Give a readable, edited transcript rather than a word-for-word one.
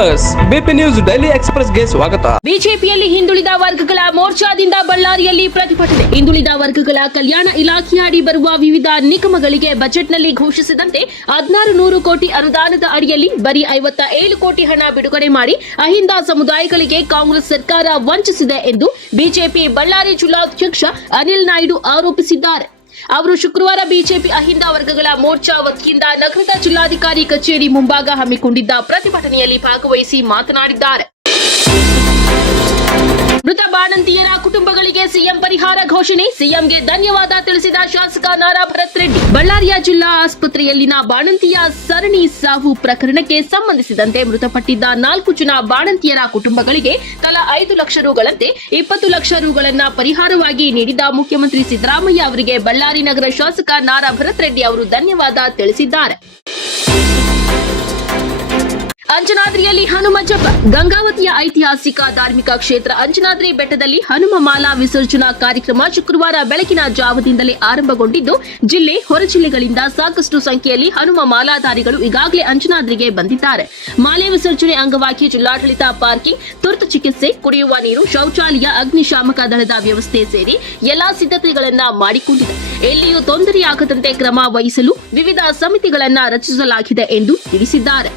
S BP news daily ಎಕ್ಸ್‌ಪ್ರೆಸ್‌ಗೆ ಸ್ವಾಗತ. ಬಿಜೆಪಿಯಲ್ಲಿ ಹಿಂದುಳಿದ ವರ್ಗಗಳ ಮೋರ್ಚಾದಿಂದ ಬಳ್ಳಾರಿಯಲ್ಲಿ ಪ್ರತಿಭಟನೆ. ಹಿಂದುಳಿದ ವರ್ಗಗಳ ಕಲ್ಯಾಣ ಇಲಾಖೆಯ ಅಡಿ ಬರುವ ವಿವಿಧ ನಿಗಮಗಳಿಗೆ ಬಜೆಟ್ನಲ್ಲಿ ಘೋಷಿಸಿದಂತೆ 1600 ಕೋಟಿ ಅನುದಾನದ ಅಡಿಯಲ್ಲಿ ಬರೀ 57 ಕೋಟಿ ಹಣ ಬಿಡುಗಡೆ ಮಾಡಿ ಅಹಿಂದ ಸಮುದಾಯಗಳಿಗೆ ಕಾಂಗ್ರೆಸ್ ಸರ್ಕಾರ ವಂಚಿಸಿದೆ ಎಂದು ಬಿಜೆಪಿ ಬಳ್ಳಾರಿ ಜಿಲ್ಲಾಧ್ಯಕ್ಷ ಅನಿಲ್ ನಾಯ್ಡು ಆರೋಪಿಸಿದ್ದಾರೆ. ಅವರು ಶುಕ್ರವಾರ ಬಿಜೆಪಿ ಅಹಿಂದ ವರ್ಗಗಳ ಮೋರ್ಚಾ ವತಿಯಿಂದ ನಗರದ ಜಿಲ್ಲಾಧಿಕಾರಿ ಕಚೇರಿ ಮುಂಭಾಗ ಹಮ್ಮಿಕೊಂಡಿದ್ದ ಪ್ರತಿಭಟನೆಯಲ್ಲಿ ಭಾಗವಹಿಸಿ ಮಾತನಾಡಿದ್ದಾರೆ. ಮೃತ ಬಾಣಂತಿಯರ ಕುಟುಂಬಗಳಿಗೆ ಸಿಎಂ ಪರಿಹಾರ ಘೋಷಣೆ. ಸಿಎಂಗೆ ಧನ್ಯವಾದ ತಿಳಿಸಿದ ಶಾಸಕ ನಾರಾ ಭರತ್ ರೆಡ್ಡಿ. ಬಳ್ಳಾರಿಯ ಜಿಲ್ಲಾ ಆಸ್ಪತ್ರೆಯಲ್ಲಿನ ಬಾಣಂತಿಯ ಸರಣಿ ಸಾವು ಪ್ರಕರಣಕ್ಕೆ ಸಂಬಂಧಿಸಿದಂತೆ ಮೃತಪಟ್ಟಿದ್ದ 4 ಜನ ಬಾಣಂತಿಯರ ಕುಟುಂಬಗಳಿಗೆ ತಲಾ 5 ಲಕ್ಷ ರುಗಳಂತೆ 20 ಲಕ್ಷ ರುಗಳನ್ನ ಪರಿಹಾರವಾಗಿ ನೀಡಿದ ಮುಖ್ಯಮಂತ್ರಿ ಸಿದ್ದರಾಮಯ್ಯ ಅವರಿಗೆ ಬಳ್ಳಾರಿ ನಗರ ಶಾಸಕ ನಾರಾ ಭರತ್ ರೆಡ್ಡಿ ಅವರು ಧನ್ಯವಾದ ತಿಳಿಸಿದ್ದಾರೆ. ಅಂಜನಾದ್ರಿಯಲ್ಲಿ ಹನುಮ ಜಪ. ಗಂಗಾವತಿಯ ಐತಿಹಾಸಿಕ ಧಾರ್ಮಿಕ ಕ್ಷೇತ್ರ ಅಂಜನಾದ್ರಿ ಬೆಟ್ಟದಲ್ಲಿ ಹನುಮ ಮಾಲಾ ವಿಸರ್ಜನಾ ಕಾರ್ಯಕ್ರಮ ಶುಕ್ರವಾರ ಬೆಳಗಿನ ಜಾವದಿಂದಲೇ ಆರಂಭಗೊಂಡಿದ್ದು, ಜಿಲ್ಲೆ ಹೊರ ಜಿಲ್ಲೆಗಳಿಂದ ಸಾಕಷ್ಟು ಸಂಖ್ಯೆಯಲ್ಲಿ ಹನುಮ ಮಾಲಾಧಾರಿಗಳು ಈಗಾಗಲೇ ಅಂಜನಾದ್ರಿಗೆ ಬಂದಿದ್ದಾರೆ. ಮಾಲೆ ವಿಸರ್ಜನೆ ಅಂಗವಾಗಿ ಜಿಲ್ಲಾಡಳಿತ ಪಾರ್ಕಿಂಗ್, ತುರ್ತು ಚಿಕಿತ್ಸೆ, ಕುಡಿಯುವ ನೀರು, ಶೌಚಾಲಯ, ಅಗ್ನಿಶಾಮಕ ದಳದ ವ್ಯವಸ್ಥೆ ಸೇರಿ ಎಲ್ಲಾ ಸಿದ್ಧತೆಗಳನ್ನ ಮಾಡಿಕೊಂಡಿದೆ. ಎಲ್ಲಿಯೂ ತೊಂದರೆಯಾಗದಂತೆ ಕ್ರಮ ವಹಿಸಲು ವಿವಿಧ ಸಮಿತಿಗಳನ್ನ ರಚಿಸಲಾಗಿದೆ ಎಂದು ತಿಳಿಸಿದ್ದಾರೆ.